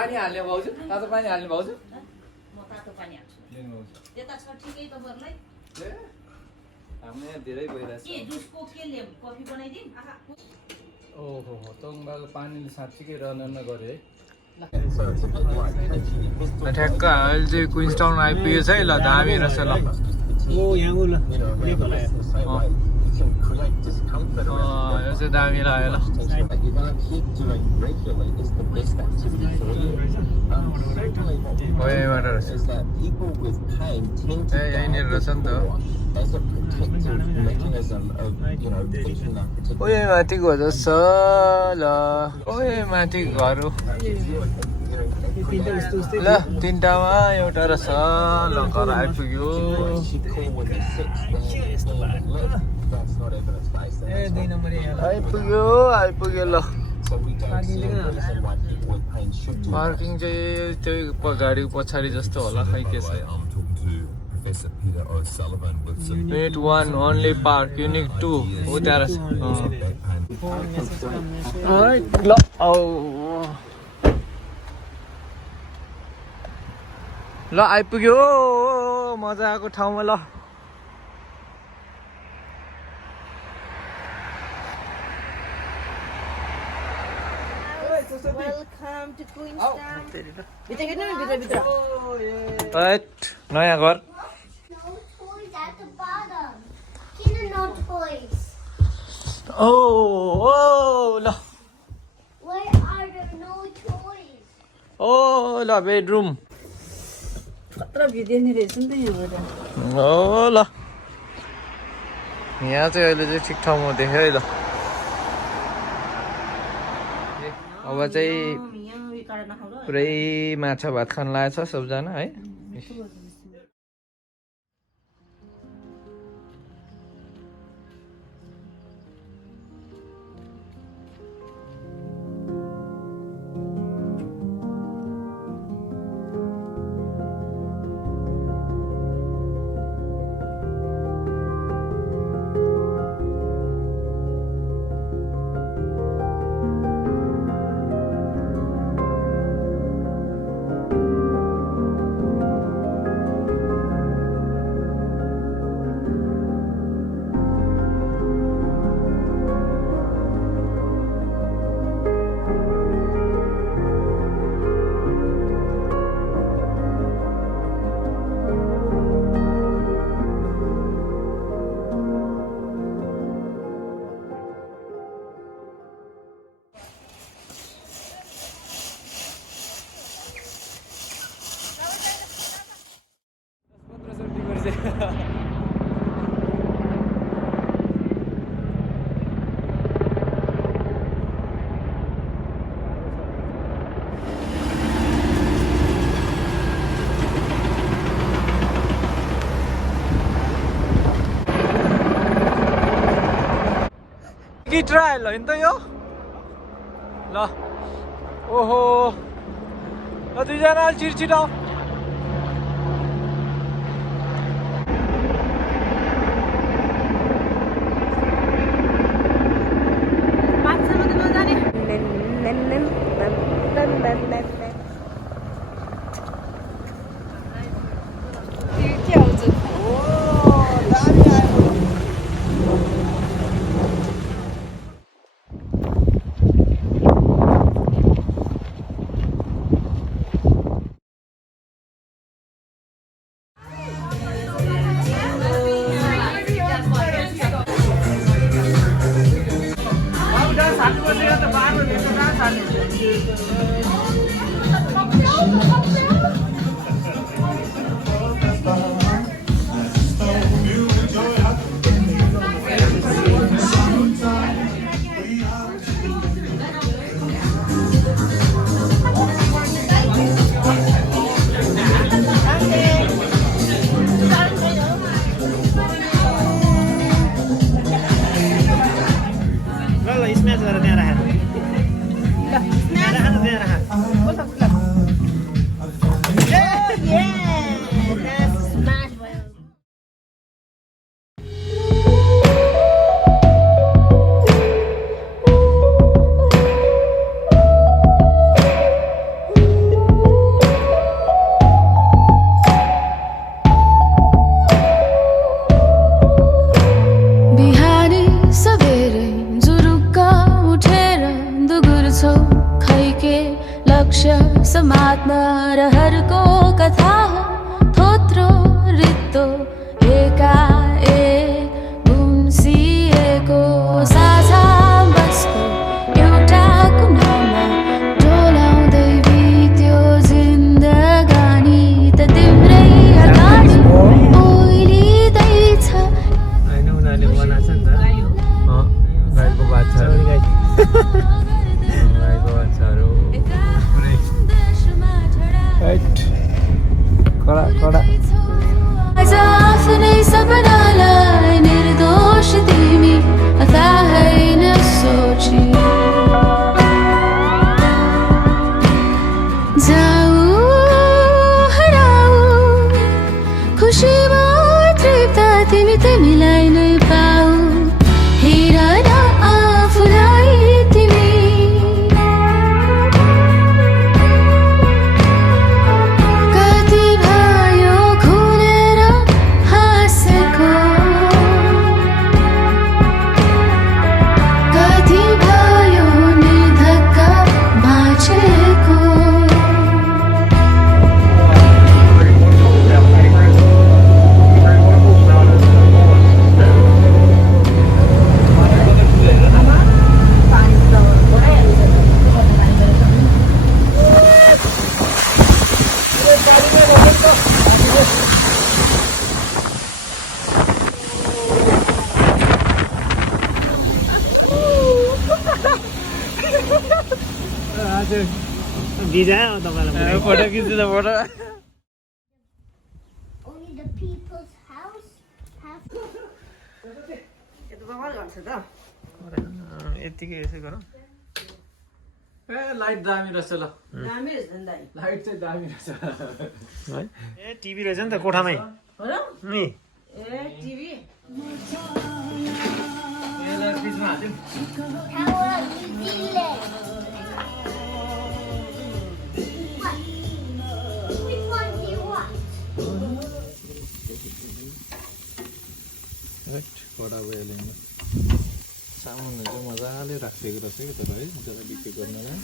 पानी हाल्ने भाउजू तातो पानी हाल्ने भाउजू म तातो पानी हाल्छु लिनु भाउजू त्यता छ ठिकै तपाईँहरूलाई ए हामी यहाँ धेरै भइरहेछ के जुसको के ल्याउँ कफी बनाइदिउँ ओहो हो तङबाको पानीले साँच्चीकै रनन गऱ्यो है ठ्याक्क अहिले चाहिँ क्विन्सटाउन आइपुगेछ है ल दामी रहेछ ल ओ यहाँ ल यो चाहिँ दामी लाग्यो ल यहीँबाट रहेछ ए यहीँनिर रहेछ नि त ओ यही माथि गयो जस्तो ल ओ यही माथि घर हो ल तिनटामा एउटा रहेछ ल घर आइपुग्यो आइपुग्यो ल पार्किङ चाहिँ त्यही गाडीको पछाडि जस्तो होला खै के छ Unit 1 only park, Unit 2 हो त्यहाँ रहेछ ल ल आइपुग्यो मजाको ठाउँमा ल Welcome to Queenstown. भित्र नयाँ घर No toys at the bottom. Kinder, no toys. ओ ल Where are there no toys? ओ ल बेडरुम खतरा भ्यू देख्ने रहेछ नि त यहाँबाट ओ ल यहाँ चाहिँ अहिले चाहिँ ठिक ठाउँमा देख्यो है ल अब चाहिँ पुरै माछा भात खान लागेको छ सबजना है कि ट्रायल हो नि त यो ल ओहो ल दुईजना छिटो खुसीमा तृप्त तिमी तिमीलाई नै पाऊ हेर न आफूलाई तिमी कति भयो खुलेर हाँसेको कति भयो निर्धक्क बाँचेको फोटो खिच्दा photo Only the people's house have. यतिकै यसो गरौँ ए लाइट दामी रहेछ ल दामी रहेछ नि दाइ लाइट चाहिँ दामी रहेछ है ए टिभी रहेछ नि त कोठामै नि ए टिभी यसलाई फ्रिजमा हाल्यौँ Tower of New Zealand. What? Which one do you want? कडा भइहाल्यो सामानहरू चाहिँ मजाले राखिदिएको रहेछ कि तर है त्यसलाई बिक्री गर्नलाई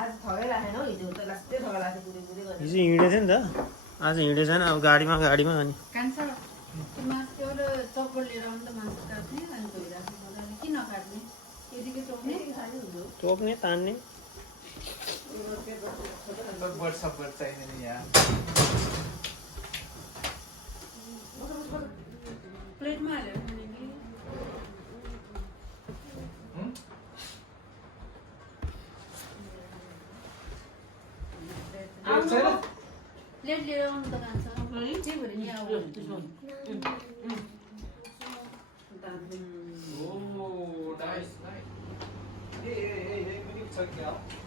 आज थगै राखेन हौ हिजो त लास्टै थगा लाग्थ्यो पुरै पुरै गरेर हिजो हिँडेको थियो नि त आज हिँडेको छैन अब गाडीमा अनि कान्छ त्यो चप्पल लिएर आउनु त मान्छे काट्ने अनि धोइराख्नु पर्दैन किन काट्ने त्यतिकै टोक्ने टोक्ने तान्ने सब्बर चाहिँदैन यहाँ प्लेटमा हालेर खाने कि प्लेट लिएर आउनु त कान्छ त्यही भएर नि अब Oh, nice. Hey, hey, hey, we need to check it out.